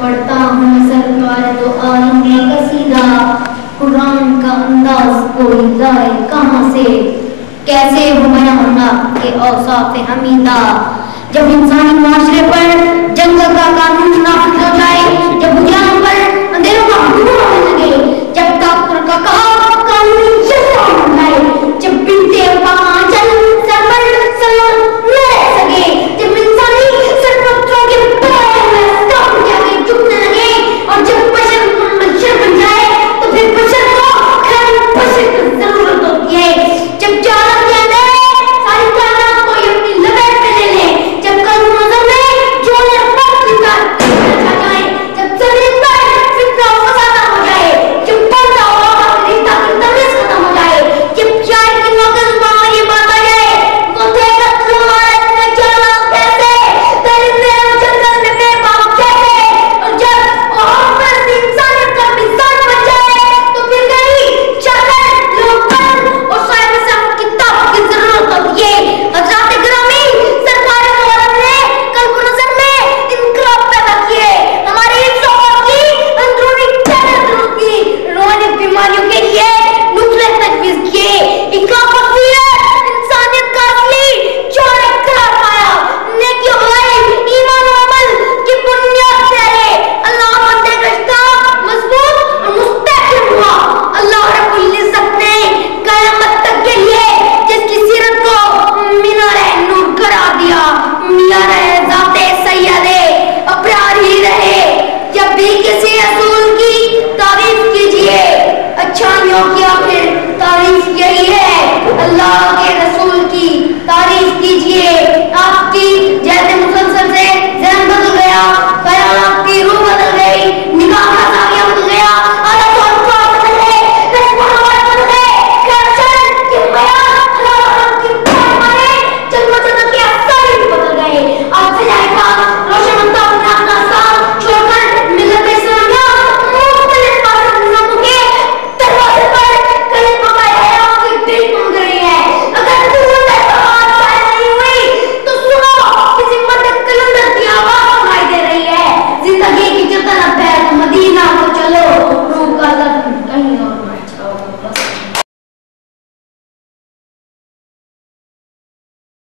पढ़ता हूँ सरकार तो आईने कसीदा, कुरान का अंदाज कोई लाए कहाँ से, कैसे हो बयां होना के औसाफ हमीदा। जब इंसानी माशरे पर जंग का कानून नाफिज हो जाए